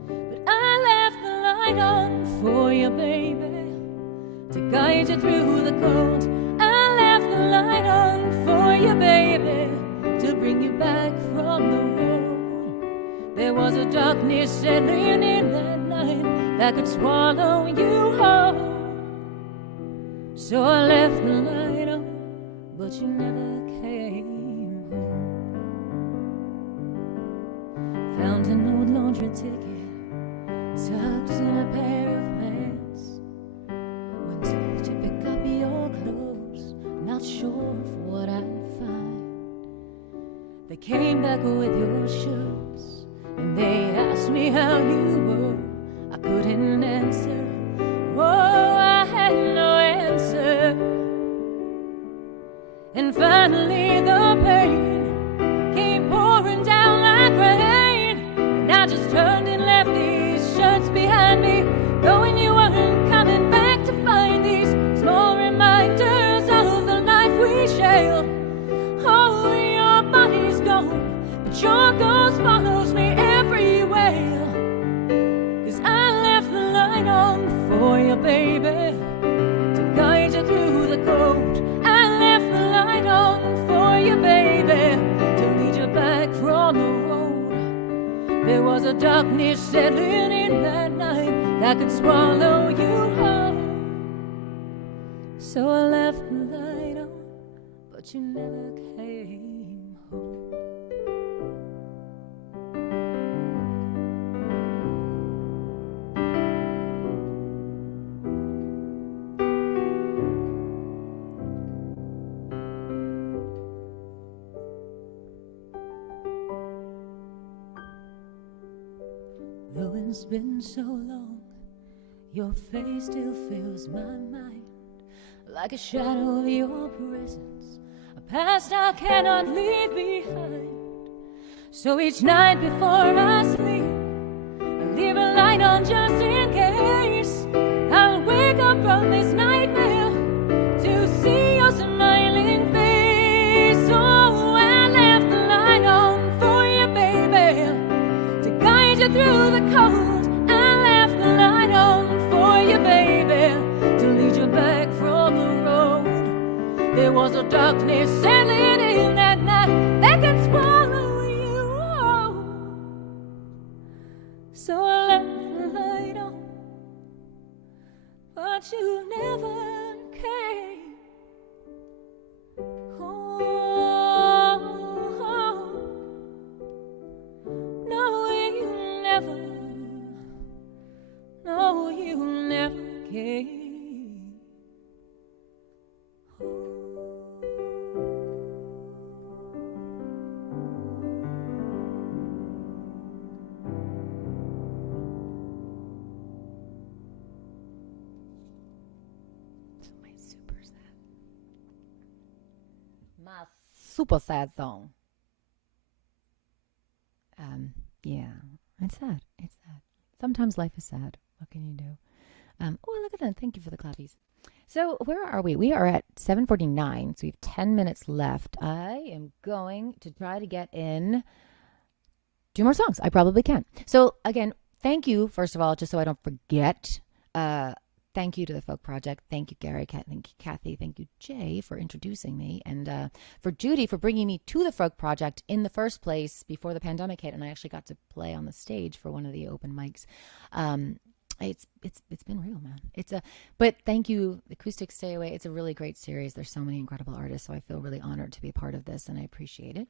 But I left the light on for you, baby, to guide you through the cold. I left the light on for you, baby, to bring you back from the road. There was a darkness settling in that night that could swallow you whole. So I left the light on, but you never came home. Found an old laundry ticket tucked in a pair of pants. Went to pick up your clothes, not sure of what I'd find. They came back with your shirts, and they asked me how you were. I couldn't answer. Oh, I had no answer. And finally the pain came pouring down like rain, and I just turned and left these shirts behind me, knowing you weren't coming back to find these small reminders of the life we shared. Oh, swallows me everywhere. 'Cause I left the light on for you, baby, to guide you through the cold. I left the light on for you, baby, to lead you back from the road. There was a darkness settling in that night that could swallow you whole. So I left the light on, but you never came home. Though it's been so long, your face still fills my mind like a shadow of your presence, a past I cannot leave behind. So each night before I sleep, I leave a light on just in case I'll wake up from this nightmare to see your smiling face. Oh, I left the light on for you, baby, to guide you through the cold. I left the light on for you, baby, to lead you back from the road. There was a darkness settling in that night that could swallow you whole. So I left the light on, but you never came home. No, you never. No, you never came. My super sad song. Yeah, it's sad. It's sad. Sometimes life is sad. What can you do? Oh, look at that. Thank you for the clappies. So where are we? We are at 7:49, so we have 10 minutes left. I am going to try to get in 2 more songs. I probably can. So again, thank you, first of all, just so I don't forget. Thank you to the Folk Project. Thank you, Gary. Thank you, Kathy. Thank you, Jay, for introducing me. And for Judy for bringing me to the Folk Project in the first place before the pandemic hit. And I actually got to play on the stage for one of the open mics. It's been real, man. But thank you, Acoustic Stayaway. It's a really great series. There's so many incredible artists, so I feel really honored to be a part of this, and I appreciate it.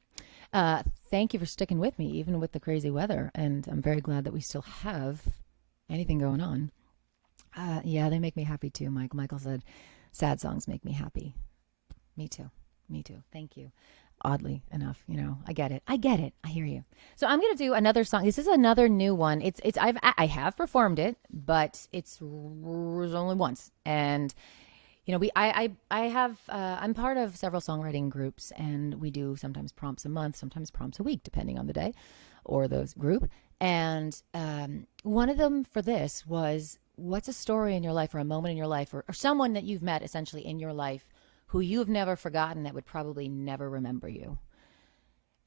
Thank you for sticking with me, even with the crazy weather, and I'm very glad that we still have anything going on. Yeah, they make me happy too, Mike. Michael said, sad songs make me happy. Me too. Thank you. Oddly enough, I get it. I hear you. So I'm gonna do another song. This is another new one. I have performed it, but it's only once. And I'm part of several songwriting groups, and we do sometimes prompts a month, sometimes prompts a week, depending on the day or the group. And one of them for this was, what's a story in your life or a moment in your life or someone that you've met essentially in your life who you've never forgotten that would probably never remember you?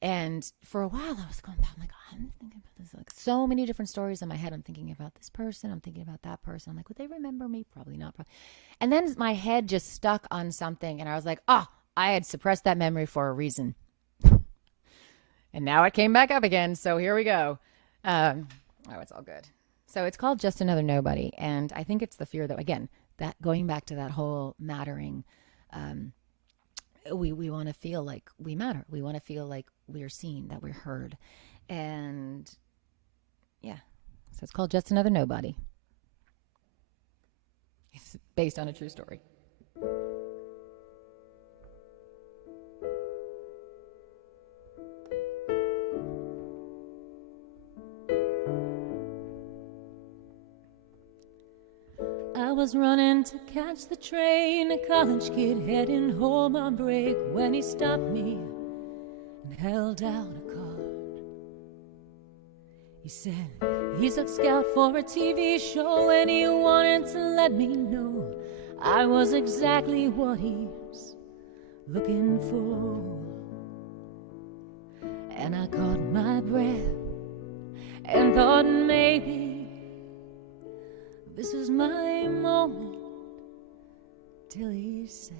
And for a while I was going back, I'm like, oh, I'm thinking about this, like so many different stories in my head. I'm thinking about this person, I'm thinking about that person. I'm like, would they remember me? Probably not. And then my head just stuck on something, and I was like, I had suppressed that memory for a reason. And now it came back up again, so here we go. It's all good. So it's called Just Another Nobody, and I think it's the fear that, again, that going back to that whole mattering, we want to feel like we matter. We want to feel like we're seen, that we're heard. And yeah, so it's called Just Another Nobody. It's based on a true story. I was running to catch the train, a college kid heading home on break, when he stopped me and held out a card. He said he's a scout for a TV show, and he wanted to let me know I was exactly what he's looking for. And I caught my breath and thought maybe this was my moment, till he said,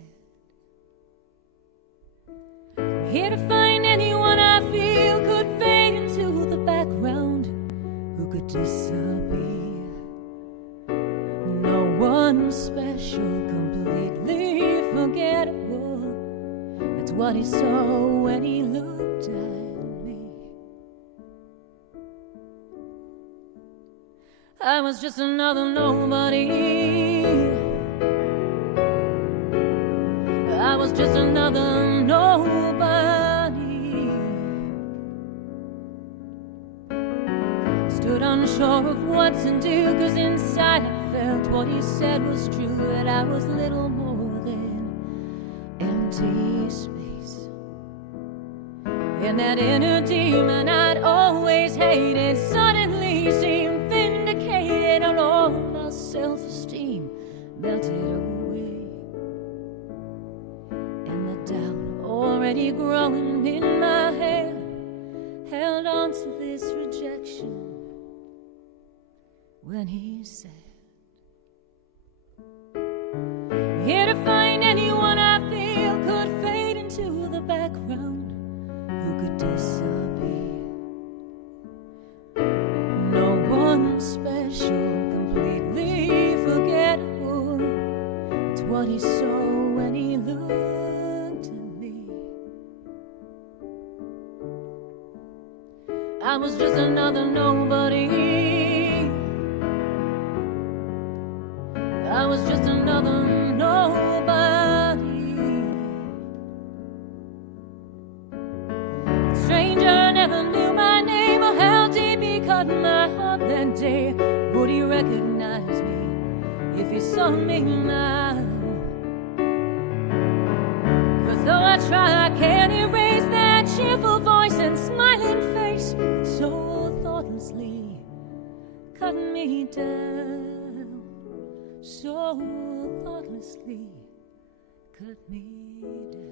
here to find anyone I feel could fade into the background, who could disappear. No one special, completely forgettable. That's what he saw when he looked at me. I was just another nobody. I was just another nobody. Stood unsure of what to do, 'cause inside I felt what he said was true, that I was little more than empty space. And that inner demon I'd always hated suddenly seemed vindicated, and all my self-esteem melted away. And the doubt already growing in my head held on to this rejection when he said, here to find anyone I feel could fade into the background, who could disappear. No one special, completely forgettable. It's what he saw when he looked at me. I was just another nobody. I was just another nobody. Stranger never knew my name or how deep he cut my heart that day. Would he recognize me if he saw me now? 'Cause though I try, I can't erase that cheerful voice and smiling face that so thoughtlessly cut me down. So thoughtlessly cut me down.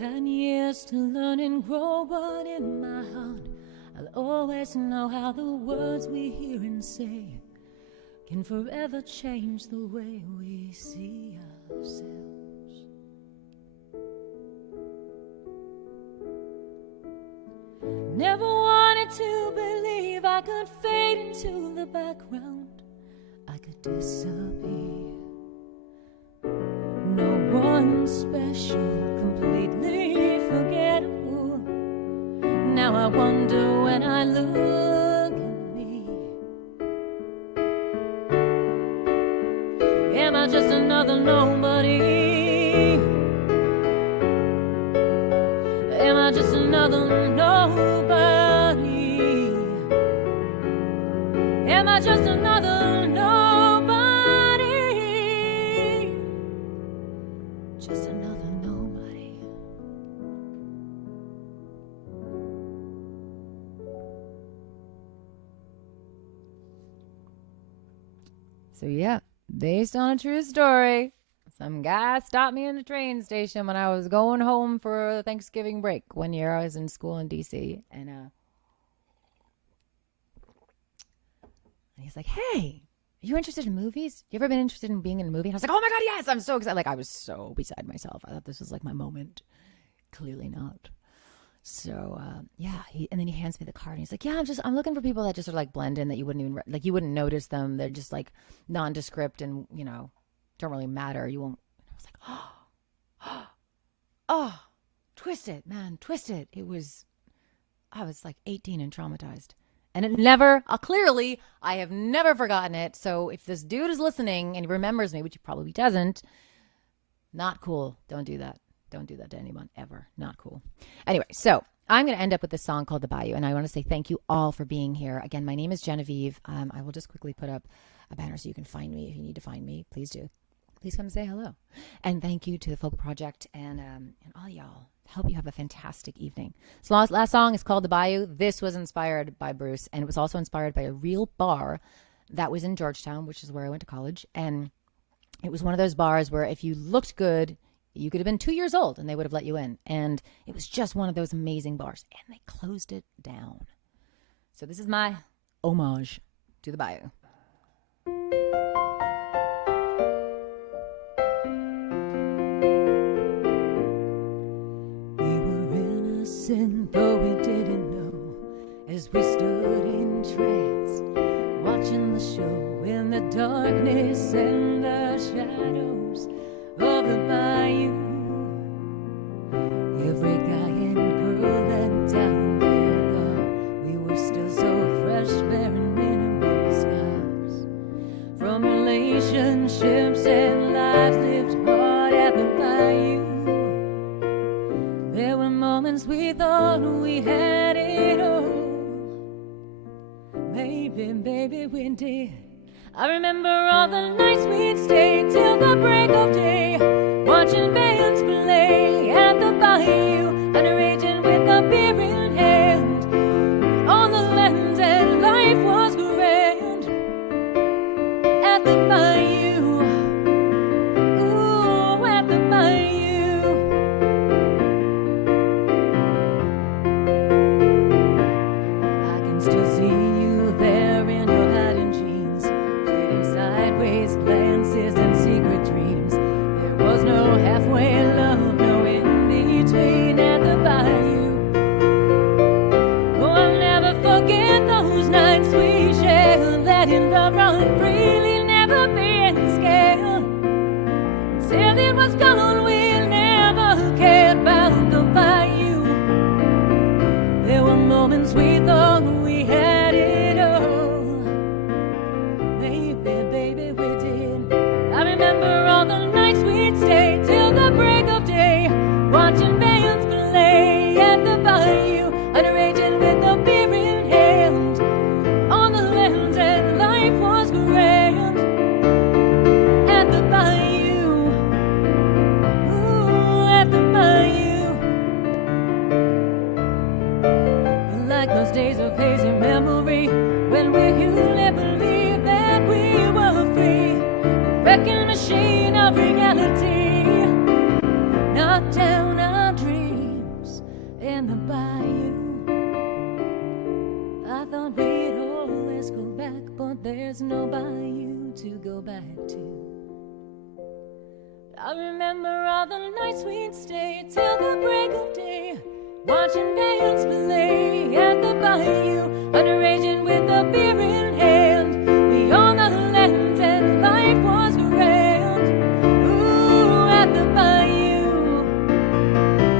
And years to learn and grow, but in my heart I'll always know how the words we hear and say can forever change the way we see ourselves. Never wanted to believe I could fade into the background, I could disappear. No one special, completely forgettable. Now I wonder when I look at me, am I just another nobody? Am I just another nobody? Am I just another nobody? Just another nobody. So yeah, based on a true story. Some guy stopped me in the train station when I was going home for a Thanksgiving break one year. I was in school in D.C. And he's like, hey, are you interested in movies? You ever been interested in being in a movie? And I was like, oh my God, yes, I'm so excited. Like, I was so beside myself. I thought this was like my moment. Clearly not. So, yeah. And then he hands me the card and he's like, yeah, I'm looking for people that just sort of like blend in, that you wouldn't even, like, you wouldn't notice them. They're just like nondescript and, you know, don't really matter. You won't. I was like, oh, twist it, man, twist it. I was like 18 and traumatized. And it never, clearly, I have never forgotten it. So if this dude is listening and he remembers me, which he probably doesn't, not cool. Don't do that. Don't do that to anyone ever. Not cool. Anyway, so I'm going to end up with this song called The Bayou. And I want to say thank you all for being here. Again, my name is Genevieve. I will just quickly put up a banner so you can find me. If you need to find me, please do. Please come say hello. And thank you to the Folk Project and all y'all. Hope you have a fantastic evening. So last song is called The Bayou. This was inspired by Bruce, and it was also inspired by a real bar that was in Georgetown, which is where I went to college. And it was one of those bars where if you looked good, You could have been 2 years old and they would have let you in. And it was just one of those amazing bars. And they closed it down. So this is my homage to the Bayou. We were innocent, though we didn't know, as we stood entranced, watching the show in the darkness and the shadows of the bayou. Every guy and girl that down there thought we were still so fresh, bearing minimal scars from relationships and lives lived hard at the bayou. There were moments we thought we had it all. Maybe, baby, we did. I remember all the nights we'd stay till the break of day, watching bands play at the bayou, underaging with a beer in hand. On the land and life was grand at the bayou. Ooh, at the bayou. I can still see you there in your hat and jeans, trading sideways glances and secret dreams. There was no halfway love, no in between at the bayou. Oh, I'll never forget those nights we shared, letting love run freely, never being scared. Till it was gone, we never cared about the bayou. There were moments we thought we had it all. Maybe, baby, we did. I remember all the nights we'd stay till the break of day, watching bands play at the bayou, underaging with a beer in hand. On the land and life was grand at the bayou. Ooh, at the bayou. Like those days of hazy memory, when we really believed that we were free, a wrecking machine of reality, knocked down our dreams in the bayou. I thought we'd always go back, but there's no bayou to go back to. I remember all the nights we'd stay till the break of day, watching bands play at the bayou, underaging with a beer in hand. Beyond the land and life was grand. Ooh, at the bayou.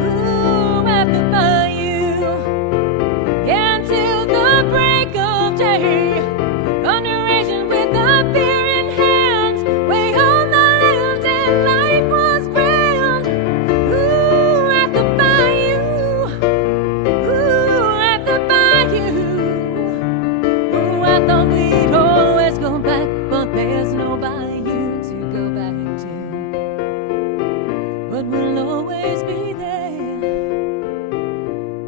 Ooh, at the bayou. Yeah, until the break of day, underaging with a beer in hand. Way on the land and life was grand. Ooh, at the bayou. Ooh, at the bayou. Ooh, I thought we'd always go back, but there's no bayou to go back to. But we'll always be there.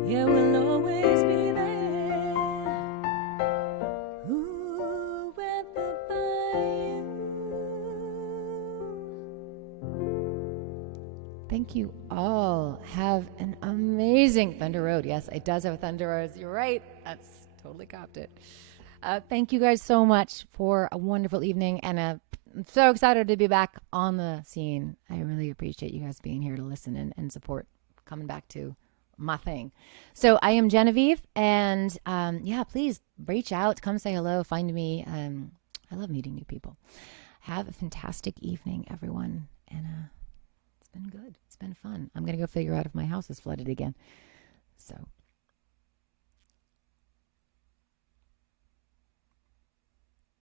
Yeah, we'll always be there. Ooh, at the bayou. Thank you all. Have an amazing Thunder Road. Yes, it does have a Thunder Road. You're right. That's totally copped it. Thank you guys so much for a wonderful evening. And I'm so excited to be back on the scene. I really appreciate you guys being here to listen and support coming back to my thing. So I am Genevieve. And yeah, please reach out. Come say hello. Find me. I love meeting new people. Have a fantastic evening, everyone. And it's been good. It's been fun. I'm going to go figure out if my house is flooded again. So